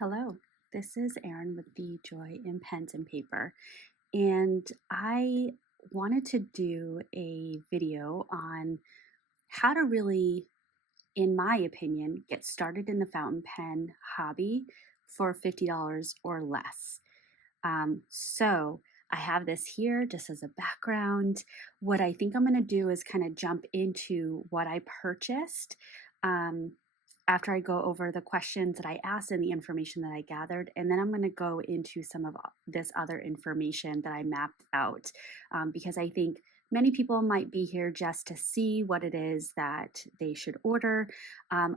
Hello, this is Erin with the Joy in Pens and Paper, and I wanted to do a video on how to really, in my opinion, get started in the fountain pen hobby for $50 or less. So I have this here just as a background. What I think I'm going to do is kind of jump into what I purchased. Um, after I go over the questions that I asked and the information that I gathered, and then I'm going to go into some of this other information that I mapped out because I think many people might be here just to see what it is that they should order.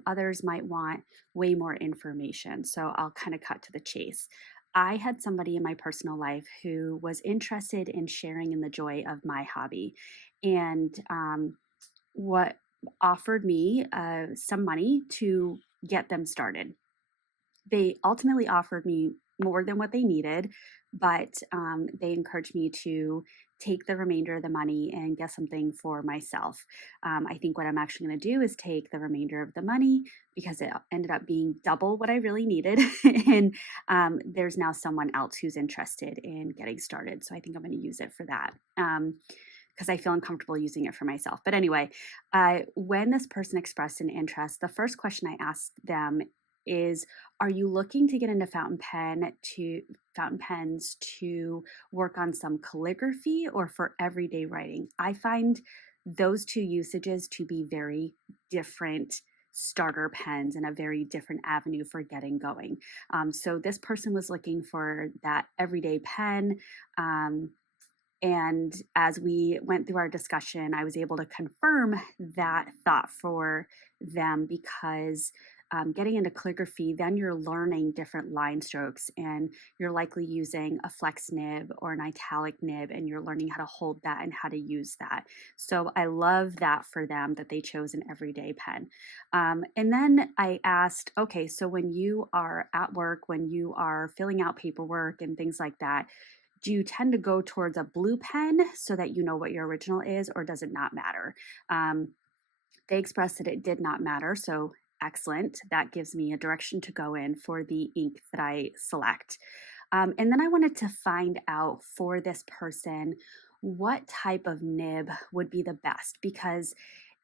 Others might want way more information, so I'll kind of cut to the chase. I had somebody in my personal life who was interested in sharing in the joy of my hobby, and what offered me some money to get them started. They ultimately offered me more than what they needed, but they encouraged me to take the remainder of the money and get something for myself. I think what I'm actually going to do is take the remainder of the money because it ended up being double what I really needed. And there's now someone else who's interested in getting started. So I think I'm going to use it for that. Because I feel uncomfortable using it for myself. But anyway, when this person expressed an interest, the first question I asked them is, are you looking to get into fountain pens to work on some calligraphy or for everyday writing? I find those two usages to be very different starter pens and a very different avenue for getting going. So this person was looking for that everyday pen. And as we went through our discussion, I was able to confirm that thought for them because getting into calligraphy, then you're learning different line strokes and you're likely using a flex nib or an italic nib and you're learning how to hold that and how to use that. So I love that for them that they chose an everyday pen. And then I asked, okay, so when you are at work, when you are filling out paperwork and things like that, do you tend to go towards a blue pen so that you know what your original is, or does it not matter? They expressed that it did not matter, so excellent. That gives me a direction to go in for the ink that I select. And then I wanted to find out for this person what type of nib would be the best, because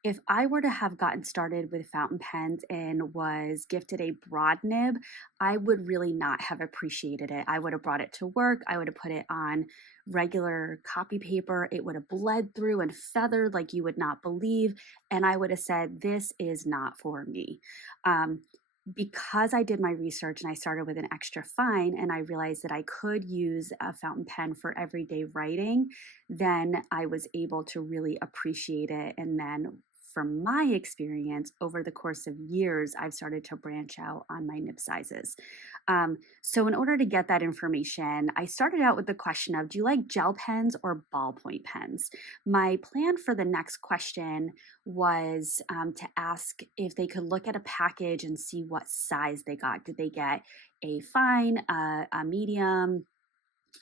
if I were to have gotten started with fountain pens and was gifted a broad nib, I would really not have appreciated it. I would have brought it to work. I would have put it on regular copy paper. It would have bled through and feathered like you would not believe. And I would have said, this is not for me. Because I did my research and I started with an extra fine and I realized that I could use a fountain pen for everyday writing, then I was able to really appreciate it. And then from my experience over the course of years, I've started to branch out on my nib sizes. So in order to get that information, I started out with the question of, do you like gel pens or ballpoint pens? My plan for the next question was to ask if they could look at a package and see what size they got. Did they get a fine, a medium?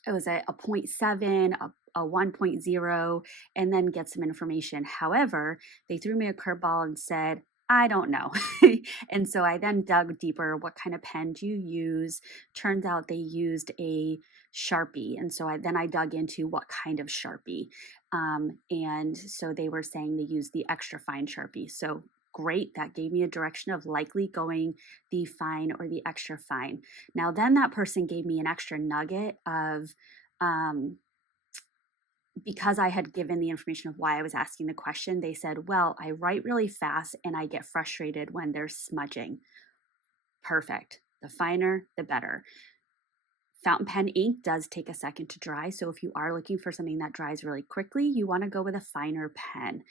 It was a 0.7, a 1.0, and then get some information. However, they threw me a curveball and said, I don't know. And so I then dug deeper. What kind of pen do you use? Turns out they used a Sharpie. And so then I dug into what kind of Sharpie. And so they were saying they used the extra fine Sharpie. So great, that gave me a direction of likely going the fine or the extra fine. Now, then that person gave me an extra nugget of, because I had given the information of why I was asking the question, they said, well, I write really fast and I get frustrated when there's smudging. Perfect. The finer, the better. Fountain pen ink does take a second to dry, so if you are looking for something that dries really quickly, you want to go with a finer pen.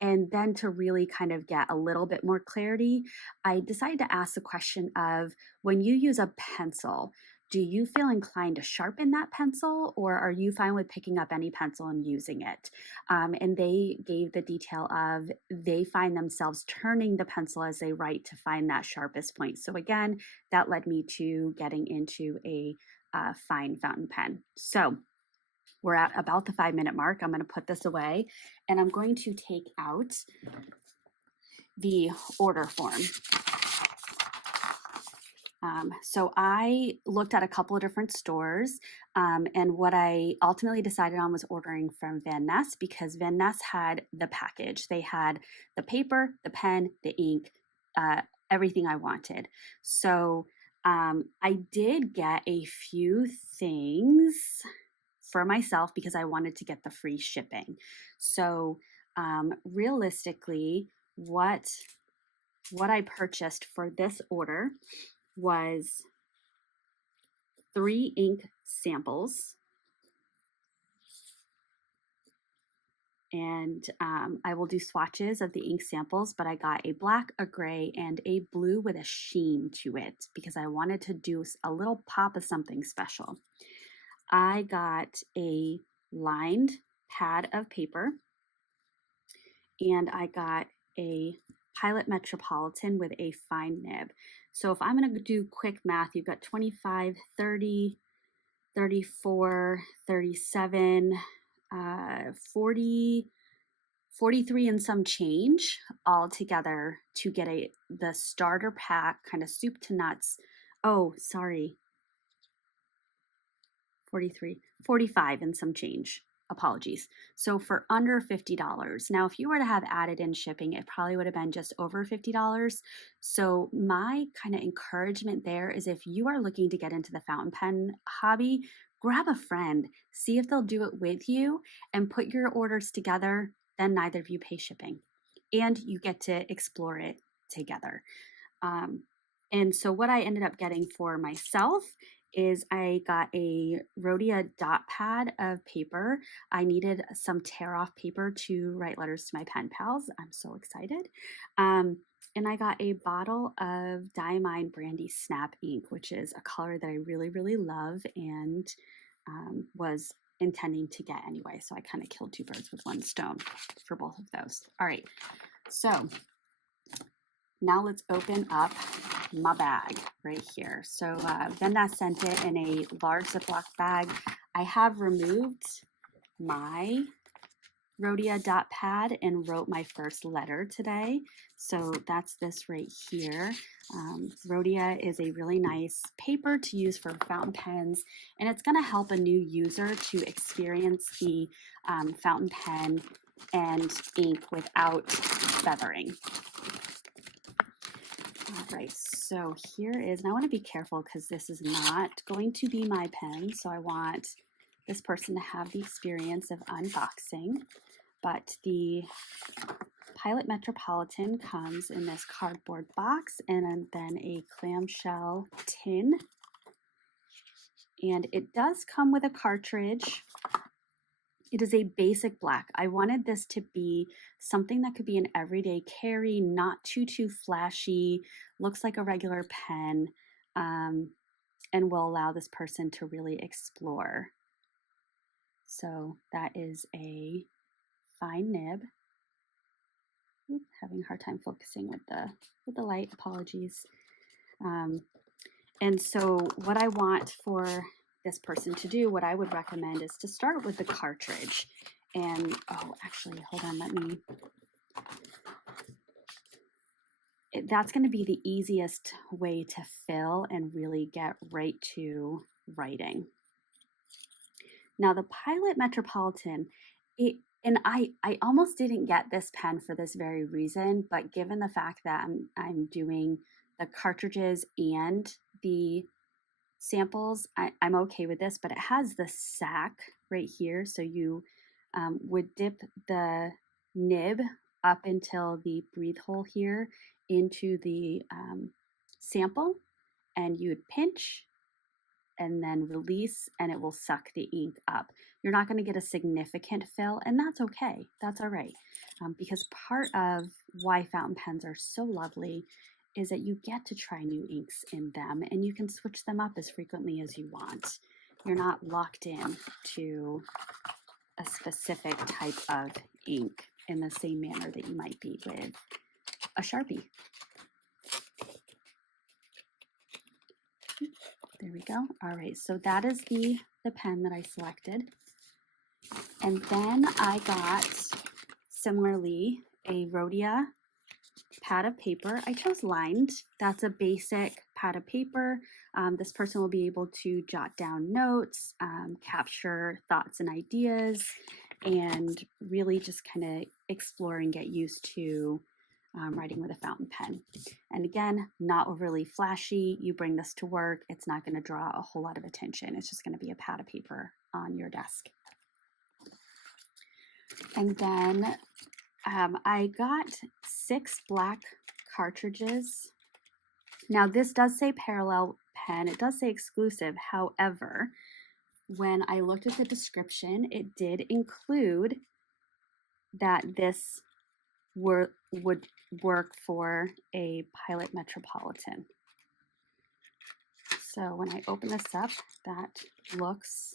And then to really kind of get a little bit more clarity, I decided to ask the question of, when you use a pencil, do you feel inclined to sharpen that pencil, or are you fine with picking up any pencil and using it? And they gave the detail of they find themselves turning the pencil as they write to find that sharpest point. So again, that led me to getting into a fine fountain pen. So we're at about the 5-minute mark. I'm going to put this away and I'm going to take out the order form. So I looked at a couple of different stores, and what I ultimately decided on was ordering from Van Ness because Van Ness had the package. They had the paper, the pen, the ink, everything I wanted. So I did get a few things for myself because I wanted to get the free shipping. So realistically, what I purchased for this order was 3 ink samples. And I will do swatches of the ink samples, but I got a black, a gray, and a blue with a sheen to it because I wanted to do a little pop of something special. I got a lined pad of paper, and I got a Pilot Metropolitan with a fine nib. So if I'm going to do quick math, you've got 25, 30, 34, 37, 40, 43 and some change all together to get the starter pack, kind of soup to nuts. Oh, sorry. 43, 45 and some change. Apologies. So for under $50. Now, if you were to have added in shipping, it probably would have been just over $50. So my kind of encouragement there is if you are looking to get into the fountain pen hobby, grab a friend, see if they'll do it with you and put your orders together. Then neither of you pay shipping and you get to explore it together. And so what I ended up getting for myself is I got a Rhodia dot pad of paper. I needed some tear off paper to write letters to my pen pals. I'm so excited. And I got a bottle of Diamine Brandy Snap ink, which is a color that I really, really love and was intending to get anyway. So I kind of killed 2 birds with 1 stone for both of those. All right, so now let's open up my bag right here. So Van Ness sent it in a large Ziploc bag. I have removed my Rhodia dot pad and wrote my first letter today. So that's this right here. Rhodia is a really nice paper to use for fountain pens, and it's going to help a new user to experience the fountain pen and ink without feathering. All right, so here is, and I want to be careful because this is not going to be my pen, so I want this person to have the experience of unboxing. But the Pilot Metropolitan comes in this cardboard box and then a clamshell tin. And it does come with a cartridge. It is a basic black. I wanted this to be something that could be an everyday carry, not too flashy, looks like a regular pen, and will allow this person to really explore. So that is a fine nib. Having a hard time focusing with the light, apologies. And so what I want for this person to do, what I would recommend is to start with the cartridge. And, oh, actually, hold on, that's going to be the easiest way to fill and really get right to writing. Now, the Pilot Metropolitan, and I almost didn't get this pen for this very reason, but given the fact that I'm doing the cartridges and the samples, I'm okay with this, but it has the sack right here. So you would dip the nib up until the breathe hole here into the sample, and you would pinch and then release, and it will suck the ink up. You're not going to get a significant fill, and that's okay. That's all right. Because part of why fountain pens are so lovely is that you get to try new inks in them, and you can switch them up as frequently as you want. You're not locked in to a specific type of ink in the same manner that you might be with a Sharpie. There we go. All right, so that is the pen that I selected. And then I got, similarly, a Rhodia pad of paper. I chose lined. That's a basic pad of paper. This person will be able to jot down notes, capture thoughts and ideas, and really just kind of explore and get used to writing with a fountain pen. And again, not overly flashy. You bring this to work, it's not going to draw a whole lot of attention. It's just going to be a pad of paper on your desk. And then I got 6 black cartridges. Now this does say parallel pen, it does say exclusive. However, when I looked at the description, it did include that this would work for a Pilot Metropolitan. So when I open this up, that looks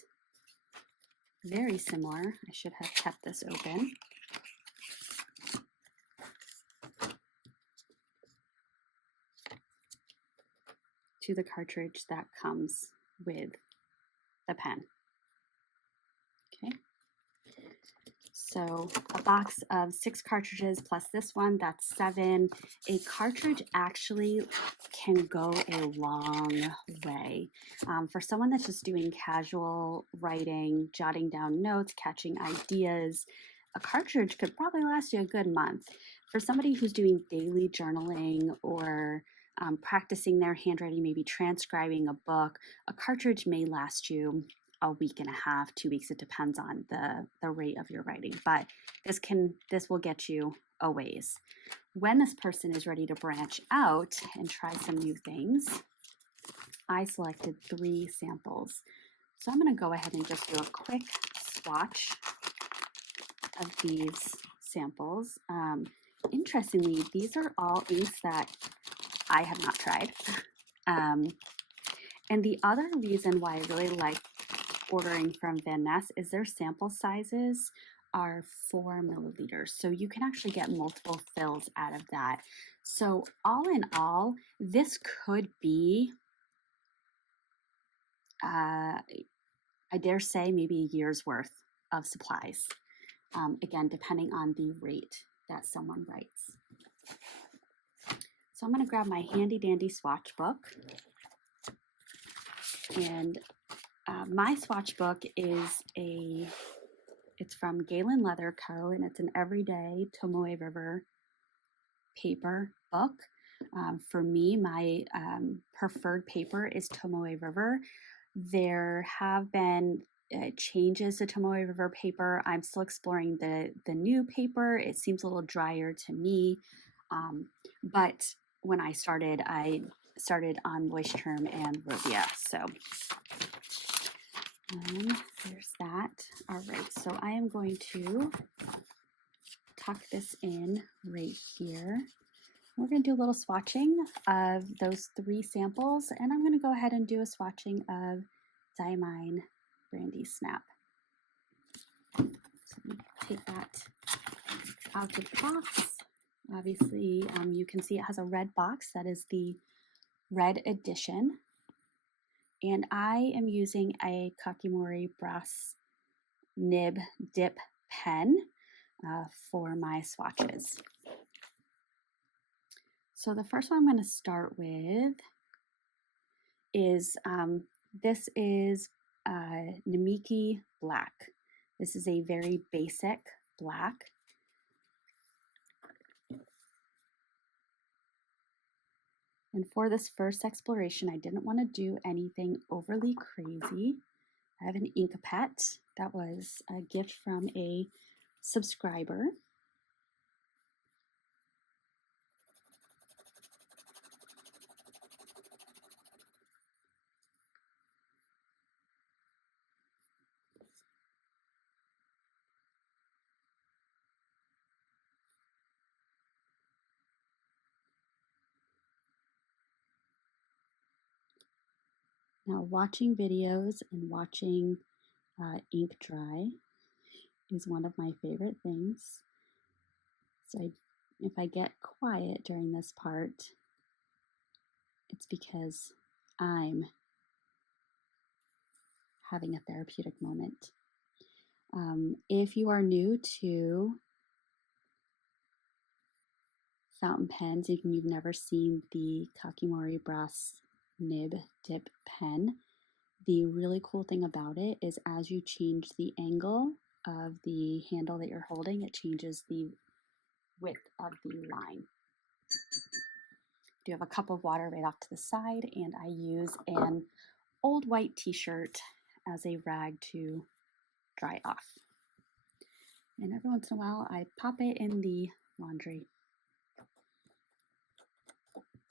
very similar. I should have kept this open. To the cartridge that comes with the pen. Okay. So a box of 6 cartridges plus this one, that's 7. A cartridge actually can go a long way. For someone that's just doing casual writing, jotting down notes, catching ideas, a cartridge could probably last you a good month. For somebody who's doing daily journaling or practicing their handwriting, maybe transcribing a book, a cartridge may last you a week and a half, 2 weeks. It depends on the rate of your writing, but this will get you a ways. When this person is ready to branch out and try some new things, I selected 3 samples. So I'm going to go ahead and just do a quick swatch of these samples. Interestingly, these are all inks that I have not tried. And the other reason why I really like ordering from Van Ness is their sample sizes are 4 milliliters. So you can actually get multiple fills out of that. So all in all, this could be, I dare say, maybe a year's worth of supplies. Again, depending on the rate that someone writes. So I'm going to grab my handy dandy swatch book. And my swatch book is it's from Galen Leather Co. and it's an everyday Tomoe River paper book. For me, my preferred paper is Tomoe River. There have been changes to Tomoe River paper. I'm still exploring the new paper. It seems a little drier to me, but when I started on Moisture and Rovia. So there's that. All right, so I am going to tuck this in right here. We're going to do a little swatching of those 3 samples, and I'm going to go ahead and do a swatching of Diamine Brandy Snap. So take that out of the box. Obviously, you can see it has a red box. That is the red edition. And I am using a Kakimori brass nib dip pen for my swatches. So the first one I'm going to start with is, this is Namiki Black. This is a very basic black. And for this first exploration, I didn't want to do anything overly crazy. I have an Inkapet that was a gift from a subscriber. Now, watching videos and watching ink dry is one of my favorite things. So if I get quiet during this part, it's because I'm having a therapeutic moment. If you are new to fountain pens, if you've never seen the Kakimori brass nib dip pen, the really cool thing about it is as you change the angle of the handle that you're holding, it changes the width of the line. Do have a cup of water right off to the side, and I use an old white t-shirt as a rag to dry off. And every once in a while, I pop it in the laundry.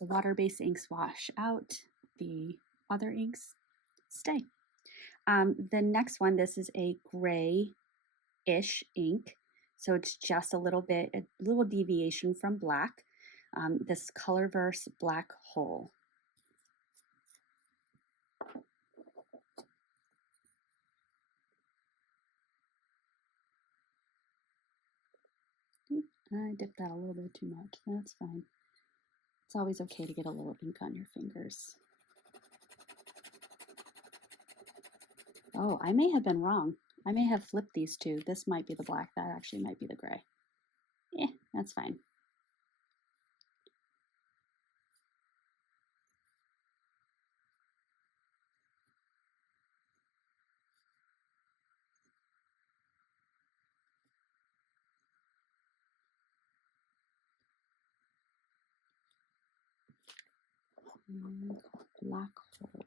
The water-based inks wash out, the other inks stay. The next one, this is a gray-ish ink, so it's just a little deviation from black. This Colorverse Black Hole. I dipped that a little bit too much. That's fine. It's always okay to get a little ink on your fingers. Oh, I may have been wrong. I may have flipped these two. This might be the black. That actually might be the gray. That's fine. Black hole.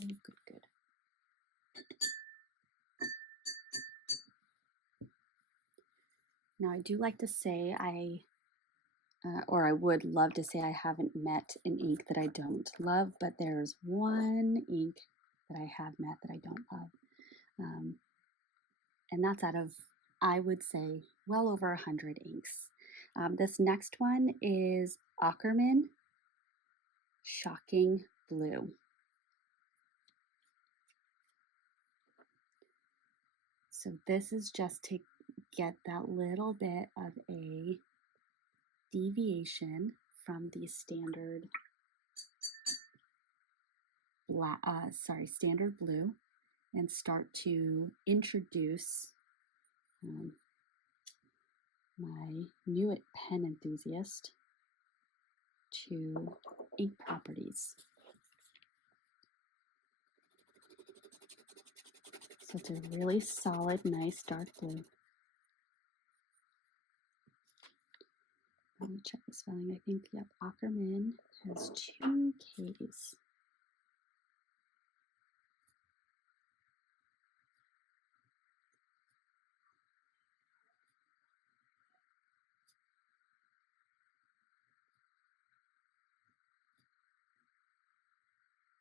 Oh, good. Now I do like to say I would love to say I haven't met an ink that I don't love, but there's one ink that I have met that I don't love. And that's out of, I would say, well over 100 inks. This next one is Ackerman Shocking Blue. So this is just to get that little bit of a deviation from the standard standard blue, and start to introduce my new pen enthusiast to ink properties. So it's a really solid, nice dark blue. Let me check the spelling. I think, yep, Ackerman has 2 Ks.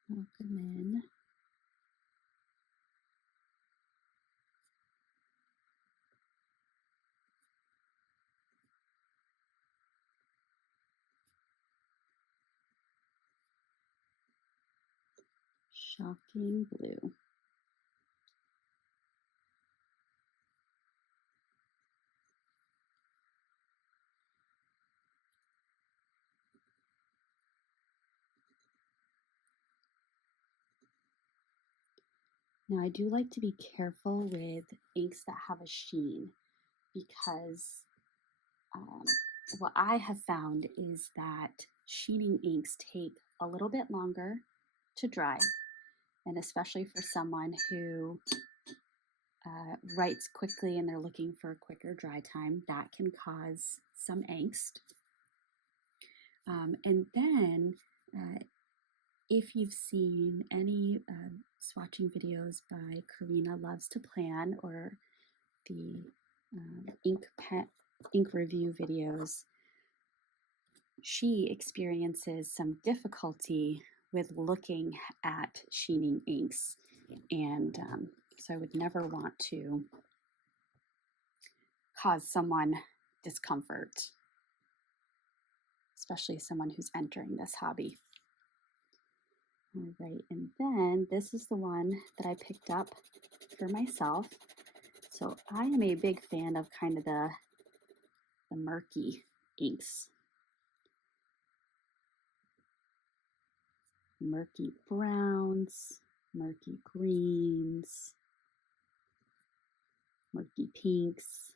Ackerman. Shocking Blue. Now I do like to be careful with inks that have a sheen, because what I have found is that sheening inks take a little bit longer to dry, and especially for someone who writes quickly and they're looking for a quicker dry time, that can cause some angst. And then if you've seen any swatching videos by Karina Loves to Plan, or the ink review videos, she experiences some difficulty with looking at sheening inks, and so I would never want to cause someone discomfort. especially someone who's entering this hobby. All right, and then this is the one that I picked up for myself. So I am a big fan of kind of the murky inks. Murky browns, murky greens, murky pinks.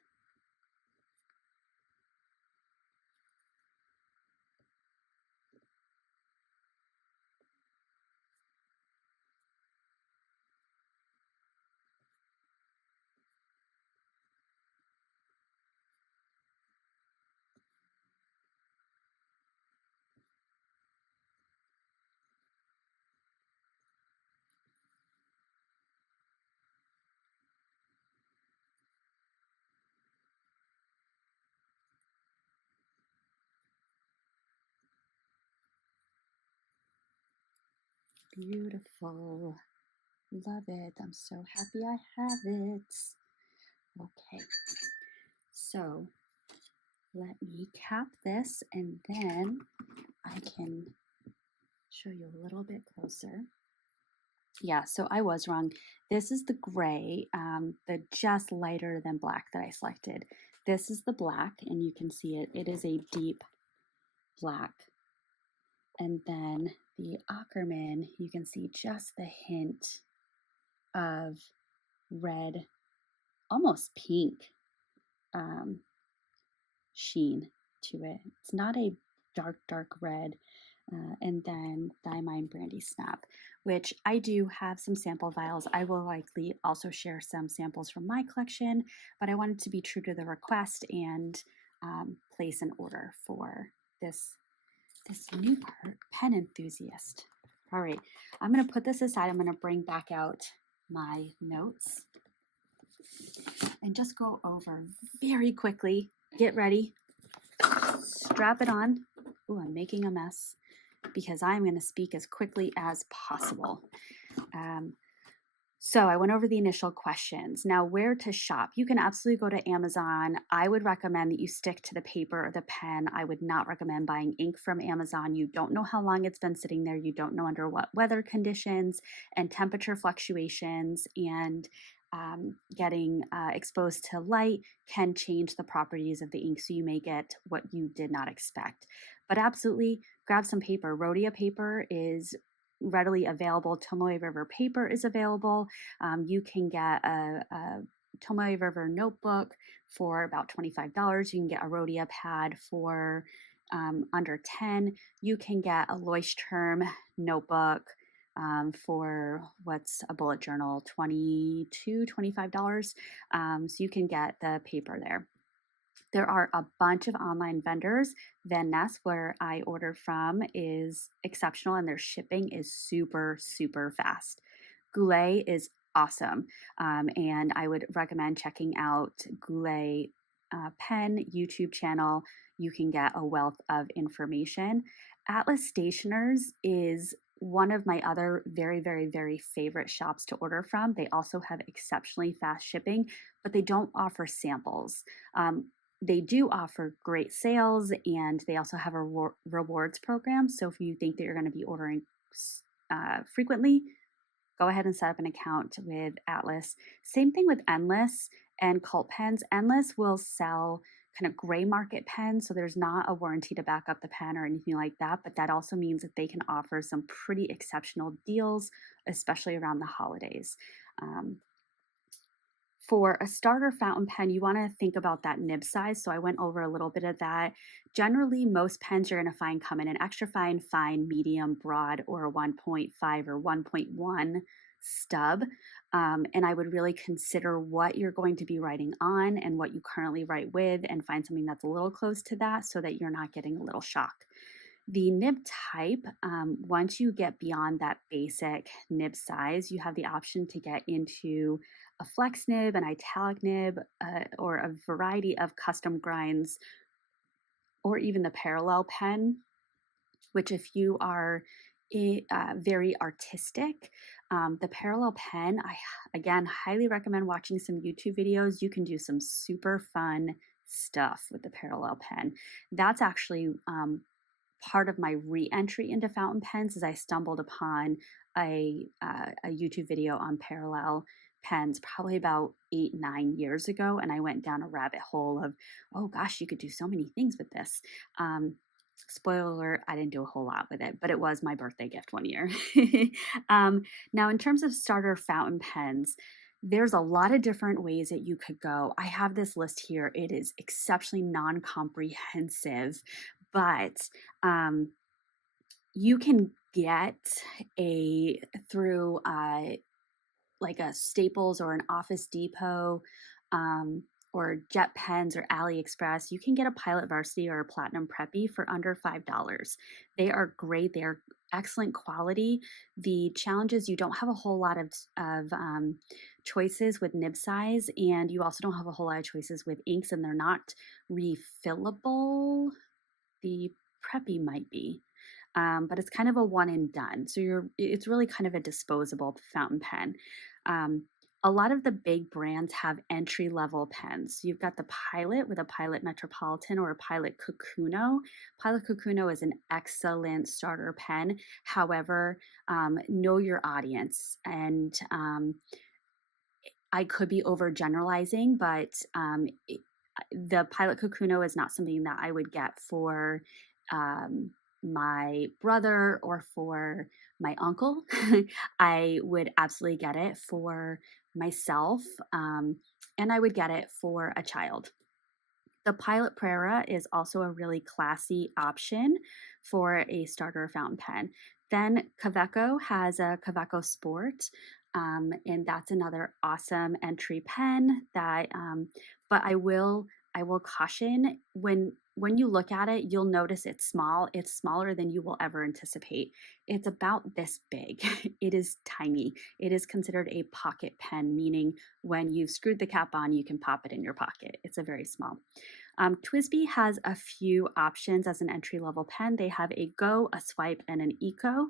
Beautiful. Love it. I'm so happy I have it. Okay, so let me cap this and then I can show you a little bit closer. Yeah, so I was wrong. This is the gray, the just lighter than black that I selected. This is the black, and you can see it. It is a deep black. And then the Ackerman, you can see just the hint of red, almost pink sheen to it. It's not a dark, dark red. And then Diamine Brandy Snap, which I do have some sample vials. I will likely also share some samples from my collection, but I wanted to be true to the request and place an order for this new pen enthusiast. All right, I'm gonna put this aside. I'm gonna bring back out my notes and just go over very quickly. Get ready, strap it on. Ooh, I'm making a mess because I'm going to speak as quickly as possible. So I went over the initial questions. Now, where to shop? You can absolutely go to Amazon. I would recommend that you stick to the paper or the pen. I would not recommend buying ink from Amazon. You don't know how long it's been sitting there. You don't know under what weather conditions and temperature fluctuations, and getting exposed to light can change the properties of the ink, so you may get what you did not expect. But absolutely grab some paper. Rhodia paper is readily available. Tomoe River paper is available. You can get a Tomoe River notebook for about $25. You can get a Rhodia pad for under 10. You can get a Leuchtturm notebook for what's a bullet journal, $22, $25. So you can get the paper there. There are a bunch of online vendors. Van Ness, where I order from, is exceptional and their shipping is super, super fast. Goulet is awesome. And I would recommend checking out Goulet Pen YouTube channel. You can get a wealth of information. Atlas Stationers is one of my other very, very, very favorite shops to order from. They also have exceptionally fast shipping, but they don't offer samples. They do offer great sales, and they also have a rewards program. So if you think that you're going to be ordering frequently, go ahead and set up an account with Atlas. Same thing with Endless and Cult Pens. Endless will sell kind of gray market pens, so there's not a warranty to back up the pen or anything like that, but that also means that they can offer some pretty exceptional deals, especially around the holidays. For a starter fountain pen, you want to think about that nib size. So I went over a little bit of that. Generally, most pens you're going to find come in an extra fine, fine, medium, broad, or a 1.5 or 1.1 stub. And I would really consider what you're going to be writing on and what you currently write with, and find something that's a little close to that so that you're not getting a little shock. The nib type, once you get beyond that basic nib size, you have the option to get into a flex nib, an italic nib, or a variety of custom grinds, or even the parallel pen, which if you are very artistic, the parallel pen, I again highly recommend watching some YouTube videos. You can do some super fun stuff with the parallel pen. That's actually part of my re-entry into fountain pens is I stumbled upon a YouTube video on parallel pens probably about 8, 9 years ago, and I went down a rabbit hole of, oh gosh, you could do so many things with this. Spoiler alert, I didn't do a whole lot with it, but it was my birthday gift one year. um, Now, in terms of starter fountain pens, there's a lot of different ways that you could go. I have this list here. It is exceptionally non-comprehensive, but um, you can get a through like a Staples or an Office Depot, um, or Jet Pens or AliExpress, you can get a Pilot Varsity or a Platinum Preppy for under $5. They are great. They are excellent quality. The challenge is you don't have a whole lot of choices with nib size, and you also don't have a whole lot of choices with inks, and they're not refillable. The Preppy might be. But it's kind of a one and done. So it's really kind of a disposable fountain pen. Um, a lot of the big brands have entry level pens. You've got the Pilot with a Pilot Metropolitan or a Pilot Kakuno. Pilot Kakuno is an excellent starter pen. However, know your audience. And I could be overgeneralizing, but the Pilot Kakuno is not something that I would get for my brother or for my uncle. I would absolutely get it for myself, and I would get it for a child. The Pilot Prera is also a really classy option for a starter fountain pen. Then Kaweco has a Kaweco Sport, and that's another awesome entry pen that, but I will caution when you look at it, you'll notice it's small. It's smaller than you will ever anticipate. It's about this big. It is tiny. It is considered a pocket pen, meaning when you've screwed the cap on, you can pop it in your pocket. It's a very small. TWSBI has a few options as an entry-level pen. They have a Go, a Swipe, and an Eco.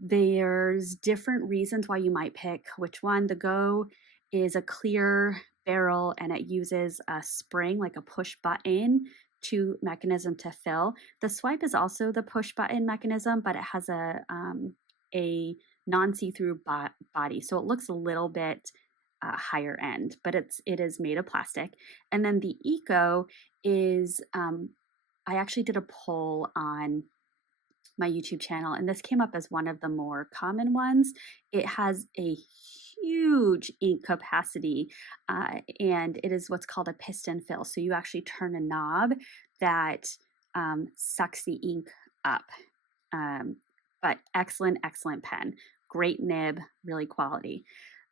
There's different reasons why you might pick which one. The Go is a clear barrel and it uses a spring, like a push button to mechanism to fill. The Swipe is also the push button mechanism, but it has a non-see-through body, so it looks a little bit higher end, but it is made of plastic. And then the Eco is, I actually did a poll on my YouTube channel, and this came up as one of the more common ones. It has a huge ink capacity, and it is what's called a piston fill. So you actually turn a knob that sucks the ink up. But excellent, excellent pen. Great nib, really quality.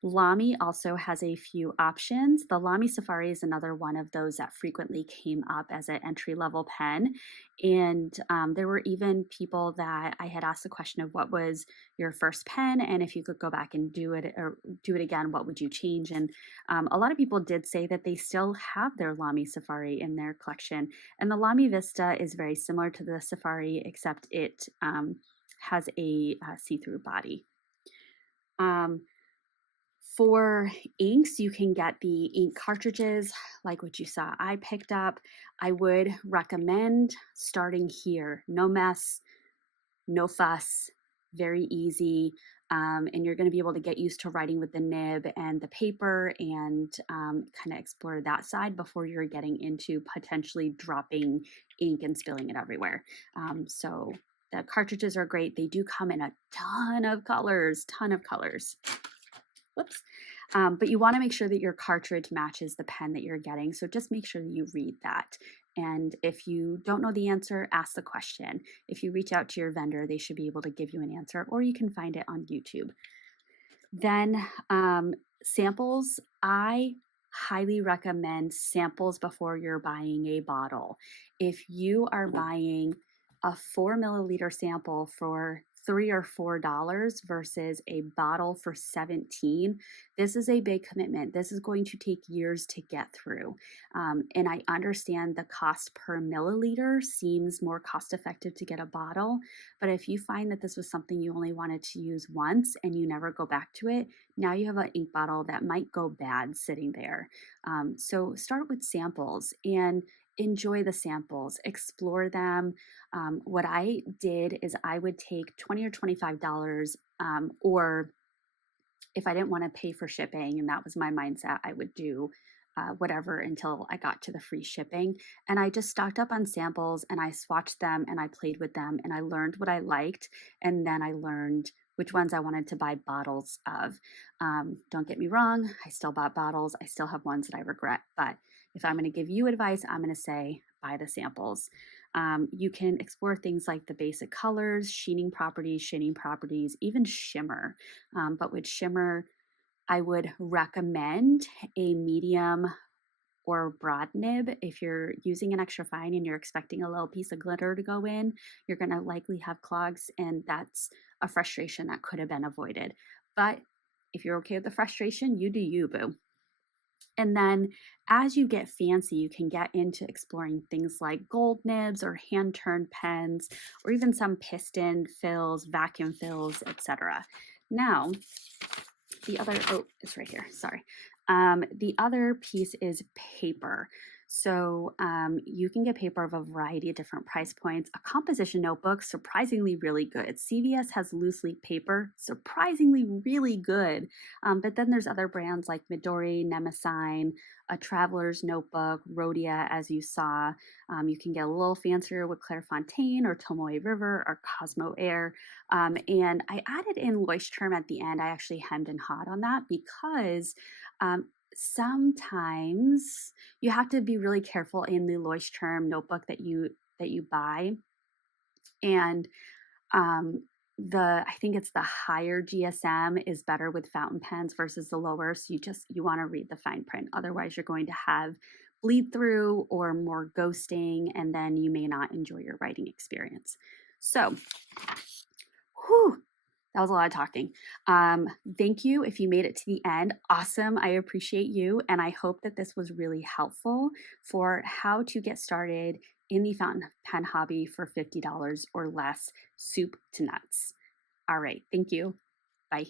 Lamy also has a few options. The Lamy Safari is another one of those that frequently came up as an entry-level pen. And there were even people that I had asked the question of what was your first pen, and if you could go back and do it or do it again, what would you change? And a lot of people did say that they still have their Lamy Safari in their collection. And the Lamy Vista is very similar to the Safari, except it has a see-through body. For inks, you can get the ink cartridges like what you saw I picked up. I would recommend starting here. No mess, no fuss, very easy. And you're going to be able to get used to writing with the nib and the paper and kind of explore that side before you're getting into potentially dropping ink and spilling it everywhere. So the cartridges are great. They do come in a ton of colors. Whoops. But you want to make sure that your cartridge matches the pen that you're getting. So just make sure that you read that. And if you don't know the answer, ask the question. If you reach out to your vendor, they should be able to give you an answer, or you can find it on YouTube. Then samples. I highly recommend samples before you're buying a bottle. If you are buying a 4 milliliter sample for $3 or $4 versus a bottle for 17, this is a big commitment. This is going to take years to get through. And I understand the cost per milliliter seems more cost effective to get a bottle, but if you find that this was something you only wanted to use once and you never go back to it, now you have an ink bottle that might go bad sitting there. So start with samples. And enjoy the samples, explore them. What I did is I would take $20 or $25, or if I didn't want to pay for shipping, and that was my mindset, I would do whatever until I got to the free shipping. And I just stocked up on samples and I swatched them and I played with them and I learned what I liked. And then I learned which ones I wanted to buy bottles of. Don't get me wrong, I still bought bottles. I still have ones that I regret. But if I'm going to give you advice, I'm going to say buy the samples. You can explore things like the basic colors, shading properties, even shimmer. But with shimmer, I would recommend a medium or broad nib. If you're using an extra fine and you're expecting a little piece of glitter to go in, you're going to likely have clogs, and that's a frustration that could have been avoided. But if you're okay with the frustration, you do you, boo. And then as you get fancy, you can get into exploring things like gold nibs or hand turned pens, or even some piston fills, vacuum fills, etc. Now, the other, oh, it's right here, sorry. The other piece is paper. So you can get paper of a variety of different price points. A composition notebook, surprisingly really good. CVS has loose leaf paper, surprisingly really good. But then there's other brands like Midori, Nemesign, a Traveler's Notebook, Rhodia, as you saw. You can get a little fancier with Clairefontaine or Tomoe River or Cosmo Air. And I added in Leuchtturm at the end. I actually hemmed and hawed on that because sometimes you have to be really careful in the Leuchtturm notebook that you buy. And I think it's the higher GSM is better with fountain pens versus the lower. So you want to read the fine print. Otherwise, you're going to have bleed through or more ghosting, and then you may not enjoy your writing experience. So, whew, that was a lot of talking. Thank you if you made it to the end. Awesome. I appreciate you. And I hope that this was really helpful for how to get started in the fountain pen hobby for $50 or less, soup to nuts. All right. Thank you. Bye.